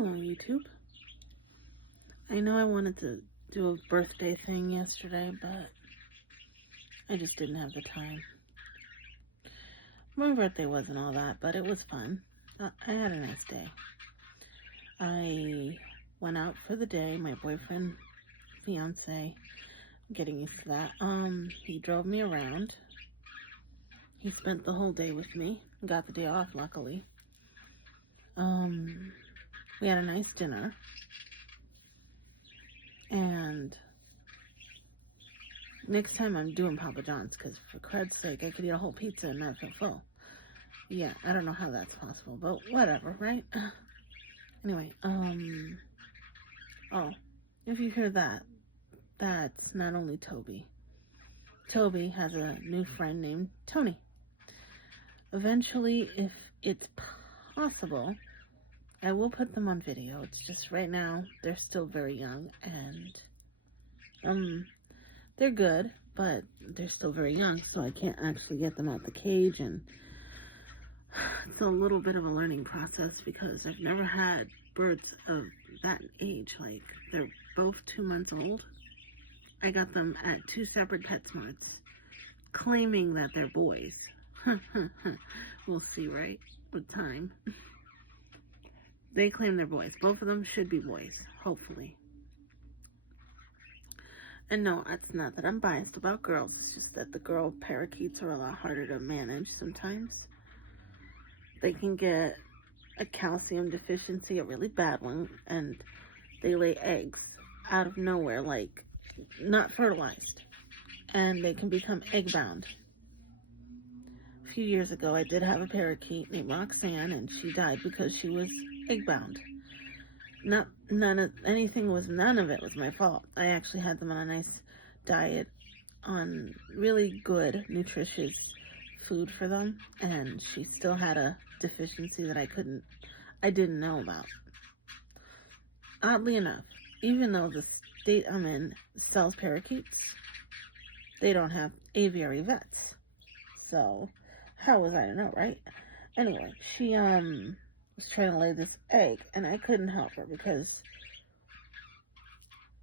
Hello, YouTube. I know I wanted to do a birthday thing yesterday, but I just didn't have the time. My birthday wasn't all that, but it was fun. I had a nice day. I went out for the day. My boyfriend, fiance, getting used to that. He drove me around. He spent the whole day with me. Got the day off, luckily. We had a nice dinner. And next time I'm doing Papa John's, because for crud's sake, I could eat a whole pizza and not feel full. Yeah, I don't know how that's possible, but whatever, right? Anyway, oh, if you hear that, that's not only Toby. Toby has a new friend named Tony. Eventually, if it's possible, I will put them on video. It's just right now, they're still very young, and, they're good, but they're still very young, so I can't actually get them out the cage, and it's a little bit of a learning process because I've never had birds of that age. Like, they're both 2 months old. I got them at 2 separate PetSmarts, claiming that they're boys. We'll see, right? With time. They claim they're boys. Both of them should be boys, hopefully. And no, it's not that I'm biased about girls. It's just that the girl parakeets are a lot harder to manage sometimes. They can get a calcium deficiency, a really bad one, and they lay eggs out of nowhere, like not fertilized. And they can become egg-bound. A few years ago, I did have a parakeet named Roxanne, and she died because she was egg-bound. None of it was my fault. I actually had them on a nice diet on really good, nutritious food for them, and she still had a deficiency that I didn't know about. Oddly enough, even though the state I'm in sells parakeets, they don't have aviary vets. So, how was I to know, right? Anyway, she, was trying to lay this egg, and I couldn't help her because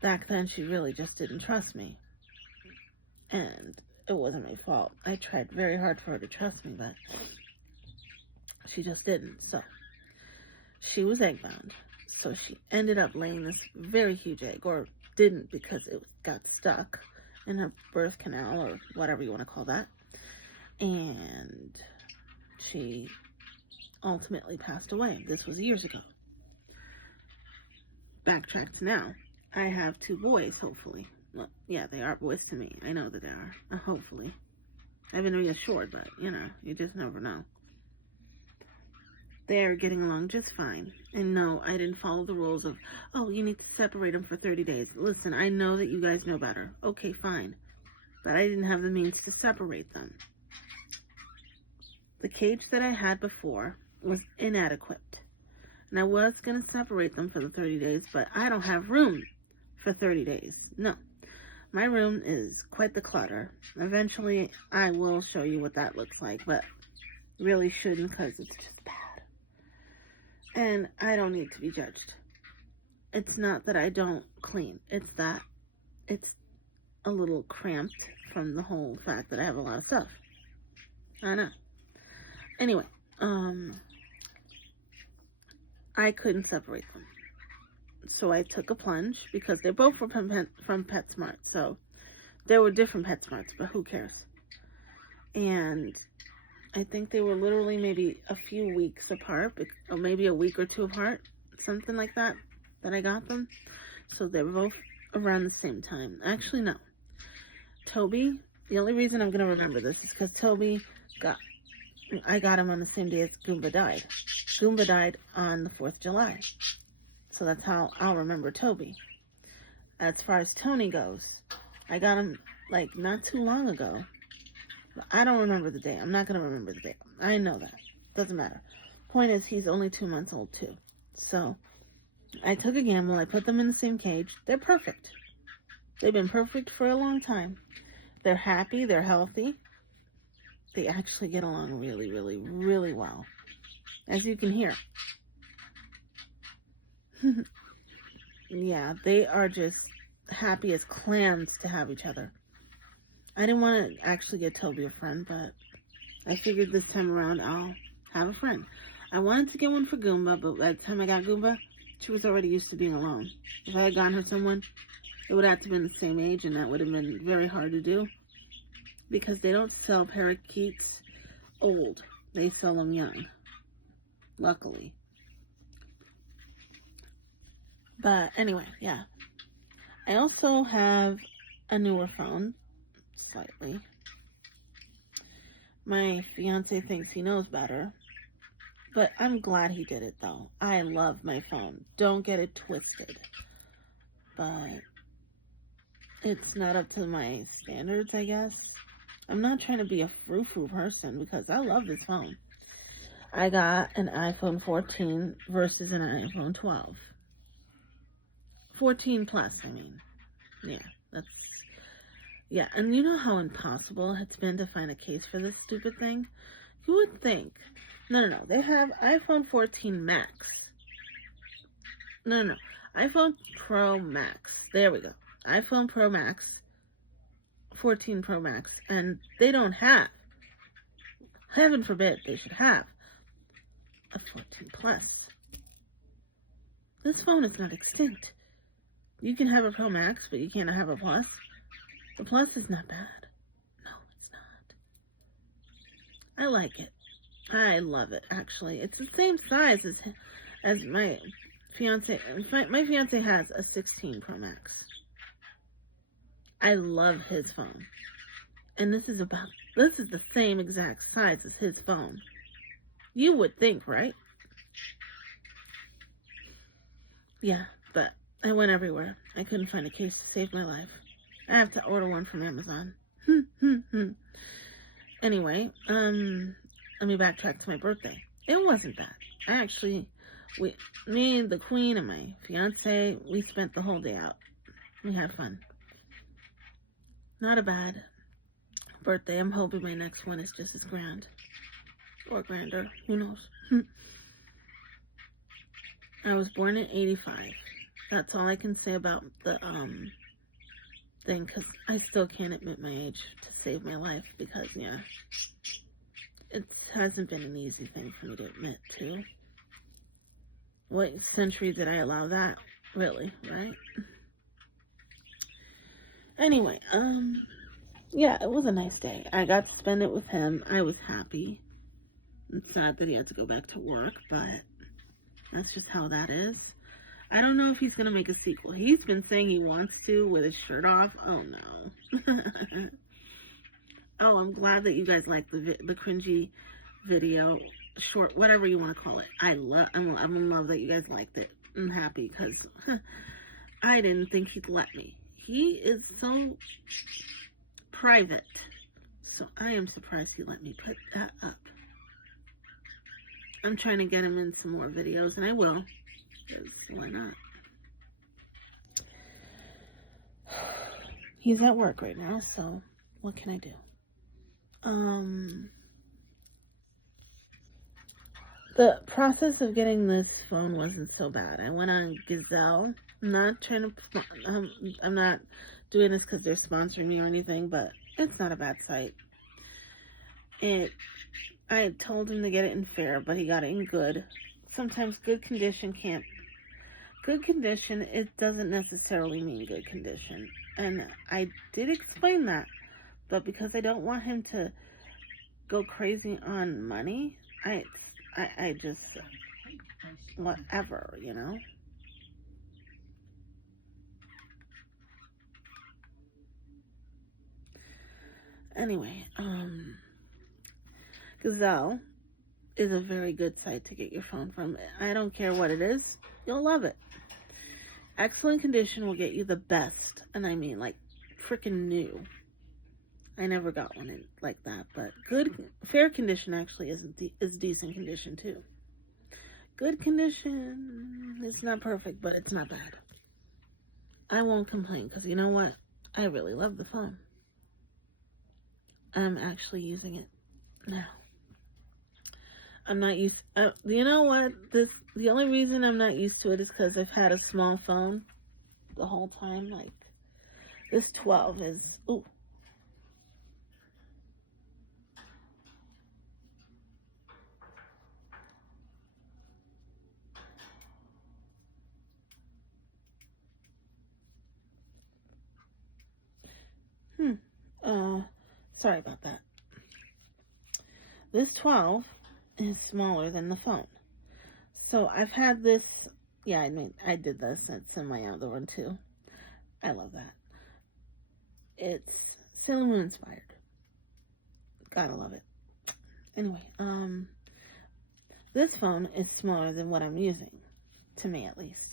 back then she really just didn't trust me. And it wasn't my fault. I tried very hard for her to trust me, but she just didn't. So, she was egg-bound. So she ended up laying this very huge egg, or didn't because it got stuck in her birth canal, or whatever you want to call that. And she ultimately passed away. This was years ago. Backtrack to now. I have 2 boys, hopefully. Well, yeah, they are boys to me. I know that they are. Hopefully. I've been reassured, but, you just never know. They are getting along just fine. And no, I didn't follow the rules of, oh, you need to separate them for 30 days. Listen, I know that you guys know better. Okay, fine. But I didn't have the means to separate them. The cage that I had before was inadequate. And I was going to separate them for the 30 days, but I don't have room for 30 days. No. My room is quite the clutter. Eventually, I will show you what that looks like, but really shouldn't because it's just bad. And I don't need to be judged. It's not that I don't clean. It's that it's a little cramped from the whole fact that I have a lot of stuff. I know. Anyway, I couldn't separate them. So I took a plunge because they both were from PetSmart. So there were different PetSmarts, but who cares? And I think they were literally maybe a few weeks apart, or maybe a week or 2 apart, something like that I got them. So they were both around the same time. Actually, no. Toby, the only reason I'm going to remember this is because I got him on the same day as Goomba died. Goomba died on the 4th of July. So that's how I'll remember Toby. As far as Tony goes, I got him, like, not too long ago. But I don't remember the day. I'm not going to remember the day. I know that. Doesn't matter. Point is, he's only 2 months old, too. So, I took a gamble. I put them in the same cage. They're perfect. They've been perfect for a long time. They're happy. They're healthy. They actually get along really, really, really well. As you can hear. Yeah, they are just happy as clams to have each other. I didn't want to actually get Toby a friend, but I figured this time around I'll have a friend. I wanted to get one for Goomba, but by the time I got Goomba, she was already used to being alone. If I had gotten her someone, it would have to have been the same age, and that would have been very hard to do. Because they don't sell parakeets old. They sell them young. Luckily. But anyway, yeah. I also have a newer phone. Slightly. My fiance thinks he knows better. But I'm glad he did it, though. I love my phone. Don't get it twisted. But it's not up to my standards, I guess. I'm not trying to be a frou-frou person because I love this phone. I got an iPhone 14 versus an iPhone 12. 14 plus, I mean. Yeah, and you know how impossible it's been to find a case for this stupid thing? You would think. No. They have iPhone 14 Max. No. iPhone Pro Max. There we go. iPhone Pro Max. 14 Pro Max. And they don't have, heaven forbid, they should have a 14 Plus. This phone is not extinct. You can have a Pro Max, but you can't have a Plus. The Plus is not bad. No, it's not. I like it. I love it, actually. It's the same size as my fiance. My fiance has a 16 Pro Max. I love his phone. And this is the same exact size as his phone. You would think, right? Yeah, but I went everywhere. I couldn't find a case to save my life. I have to order one from Amazon. Anyway, let me backtrack to my birthday. It wasn't bad. Me, the queen, and my fiance, we spent the whole day out. We had fun. Not a bad birthday. I'm hoping my next one is just as grand. Or grander. Who knows? I was born in 85. That's all I can say about the thing, because I still can't admit my age to save my life, because, yeah, it hasn't been an easy thing for me to admit to. What century did I allow that? Really, right? Anyway, yeah, it was a nice day. I got to spend it with him. I was happy. It's sad that he had to go back to work, but that's just how that is. I don't know if he's going to make a sequel. He's been saying he wants to with his shirt off. Oh, no. Oh, I'm glad that you guys like the cringy video, short, whatever you want to call it. I'm in love that you guys liked it. I'm happy because I didn't think he'd let me. He is so private. So I am surprised he let me put that up. I'm trying to get him in some more videos, and I will. Because why not? He's at work right now, so what can I do? The process of getting this phone wasn't so bad. I went on Gazelle. I'm not doing this because they're sponsoring me or anything, but it's not a bad site. I told him to get it in fair, but he got it in good. Sometimes good condition, it doesn't necessarily mean good condition. And I did explain that. But because I don't want him to go crazy on money, I just, whatever, you know? Anyway, Gazelle is a very good site to get your phone from. I don't care what it is. You'll love it. Excellent condition will get you the best. And I mean, like, freaking new. I never got one like that. But fair condition actually is decent condition, too. Good condition. It's not perfect, but it's not bad. I won't complain, because you know what? I really love the phone. I'm actually using it now. I'm not used. You know what? The only reason I'm not used to it is because I've had a small phone the whole time. Like this 12 is. Ooh. Sorry about that. This 12 is smaller than the phone. So I've had this. Yeah, I mean, I did this. It's in my other one too. I love that. It's Sailor Moon inspired. Gotta love it. Anyway, this phone is smaller than what I'm using, to me at least.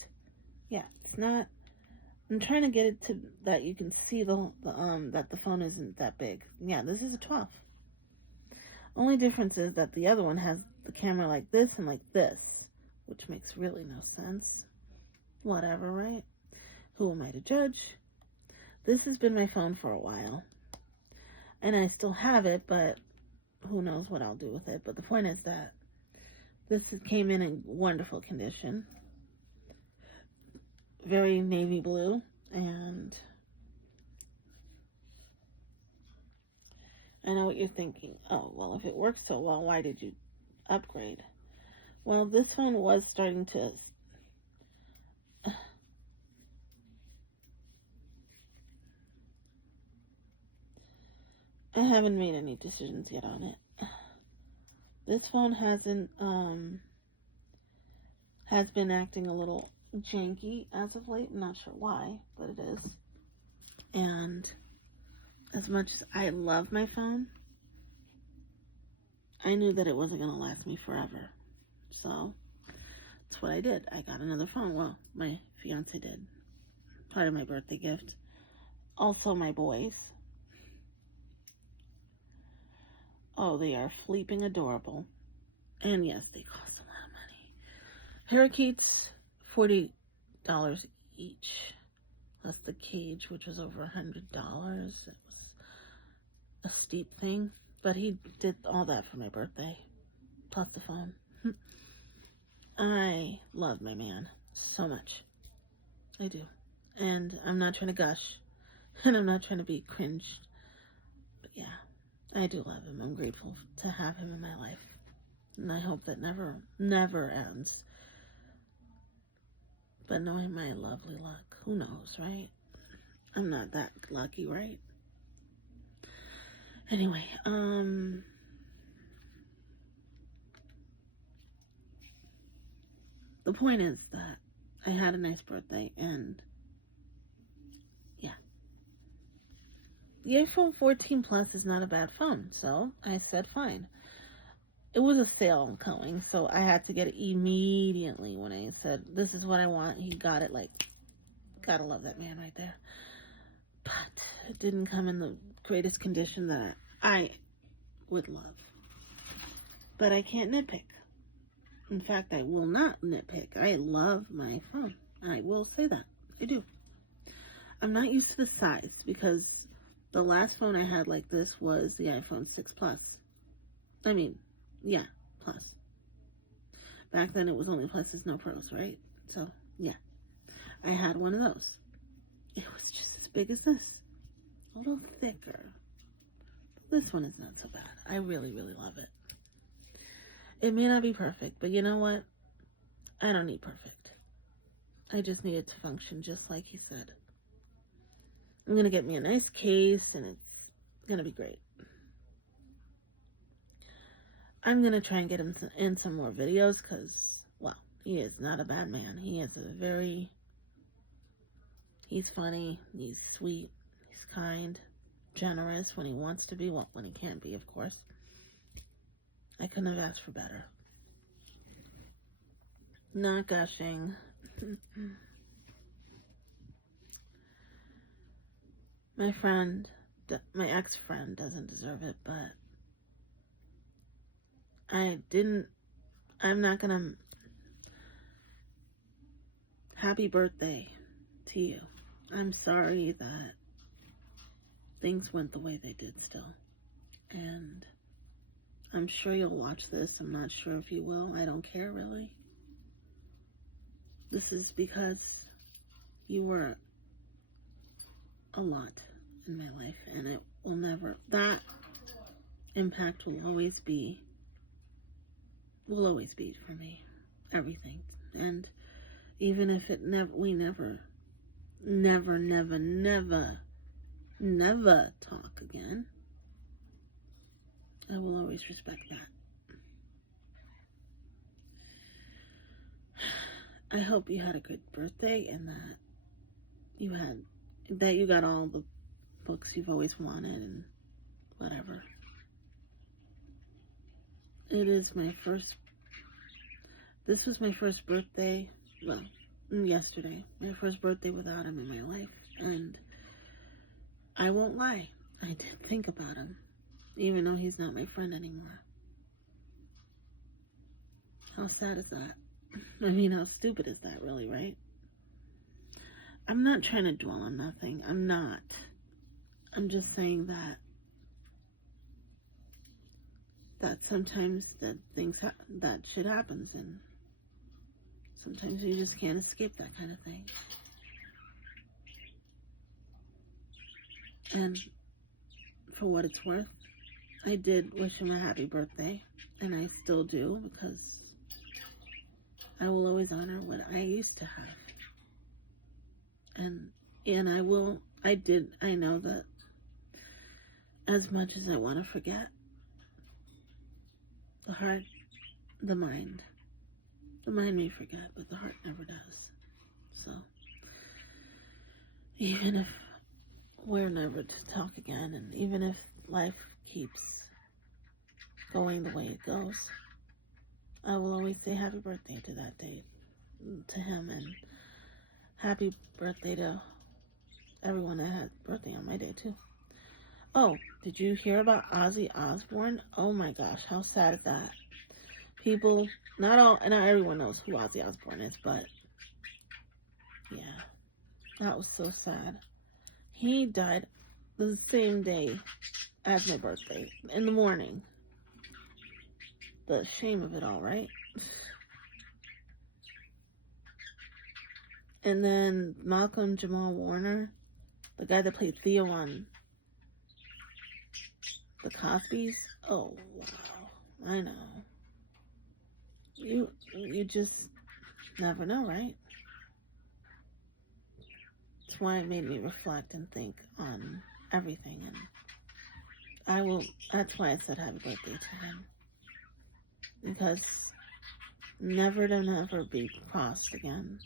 Yeah, it's not. I'm trying to get it to that you can see that the phone isn't that big. Yeah, this is a 12. Only difference is that the other one has the camera like this and like this, which makes really no sense. Whatever, right? Who am I to judge? This has been my phone for a while, and I still have it, but who knows what I'll do with it. But the point is that this came in wonderful condition, very navy blue, and I know what you're thinking. Oh, well, if it works so well, why did you upgrade? Well, this phone was starting to. I haven't made any decisions yet on it. This phone has been acting a little janky as of late. I'm not sure why, but it is. And as much as I love my phone, I knew that it wasn't going to last me forever. So that's what I did. I got another phone. Well, my fiance did. Part of my birthday gift. Also my boys. Oh, they are fleeping adorable. And yes, they cost a lot of money. Parakeets, $40 each. Plus the cage, which was over $100. It was a steep thing. But he did all that for my birthday. Plus the phone. I love my man so much. I do. And I'm not trying to gush. And I'm not trying to be cringe. But yeah, I do love him. I'm grateful to have him in my life. And I hope that never ends. But knowing my lovely luck, who knows, right? I'm not that lucky, right? Anyway, the point is that I had a nice birthday, and yeah. The iPhone 14 Plus is not a bad phone, so I said fine. It was a sale going, so I had to get it immediately when I said, this is what I want. He got it. Like, gotta love that man right there. But it didn't come in the greatest condition that I would love. But I can't nitpick. In fact, I will not nitpick. I love my phone. I will say that. I do. I'm not used to the size because the last phone I had like this was the iPhone 6 Plus. I mean, yeah, Plus. Back then it was only Pluses, no Pros, right? So, yeah. I had one of those. It was just as big as this. A little thicker. This one is not so bad. I really, really love it. It may not be perfect, but you know what? I don't need perfect. I just need it to function just like he said. I'm going to get me a nice case, and it's going to be great. I'm going to try and get him in some more videos because, well, he is not a bad man. He's funny, he's sweet, he's kind, generous when he wants to be, well, when he can't be, of course. I couldn't have asked for better. Not gushing. My ex-friend doesn't deserve it, but I'm not gonna. Happy birthday to you. I'm sorry that things went the way they did still. And I'm sure you'll watch this. I'm not sure if you will. I don't care, really. This is because you were a lot in my life, and it will never, that impact will always be for me. Everything. And even if it we never talk again, I will always respect that. I hope you had a good birthday and that you got all the books you've always wanted and whatever. This was my first birthday, well, yesterday, my first birthday without him in my life, and I won't lie, I did think about him, even though he's not my friend anymore. How sad is that? I mean, how stupid is that, really, right? I'm not trying to dwell on nothing. I'm not. I'm just saying that sometimes that shit happens, and sometimes you just can't escape that kind of thing. And for what it's worth, I did wish him a happy birthday, and I still do, because I will always honor what I used to have. And I know that as much as I want to forget, the mind may forget, but the heart never does. So, even if we're never to talk again, and even if life keeps going the way it goes, I will always say happy birthday to that day, to him, and happy birthday to everyone that had birthday on my day too. Oh, did you hear about Ozzy Osbourne? Oh my gosh, how sad is that? People, not everyone knows who Ozzy Osbourne is, but yeah, that was so sad. He died the same day as my birthday, in the morning. The shame of it all, right? And then Malcolm Jamal Warner, the guy that played Theo on The Cosbys. Oh, wow. I know. You just never know, right? That's why it made me reflect and think on everything, and that's why I said happy birthday to him. Because never to never be crossed again.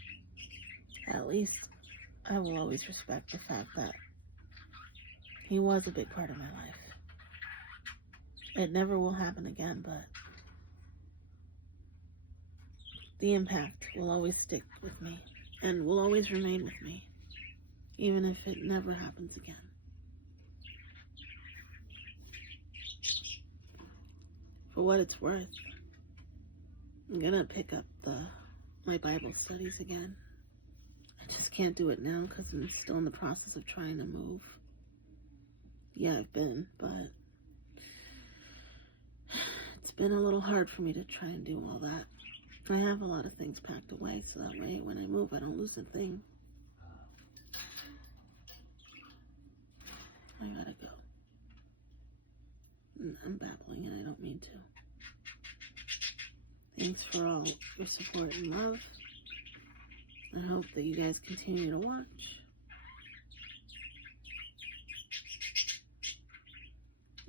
At least I will always respect the fact that he was a big part of my life. It never will happen again, but the impact will always stick with me and will always remain with me, even if it never happens again. For what it's worth, I'm gonna pick up my Bible studies again. I just can't do it now because I'm still in the process of trying to move. Yeah, I've been, but it's been a little hard for me to try and do all that. I have a lot of things packed away, so that way when I move, I don't lose a thing. I gotta go. I'm babbling and I don't mean to. Thanks for all your support and love. I hope that you guys continue to watch.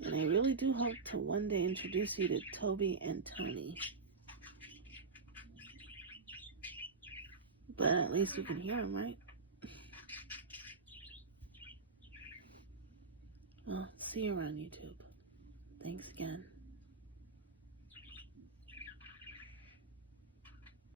And I really do hope to one day introduce you to Toby and Tony. But at least you can hear them, right? Well, see you around YouTube. Thanks again.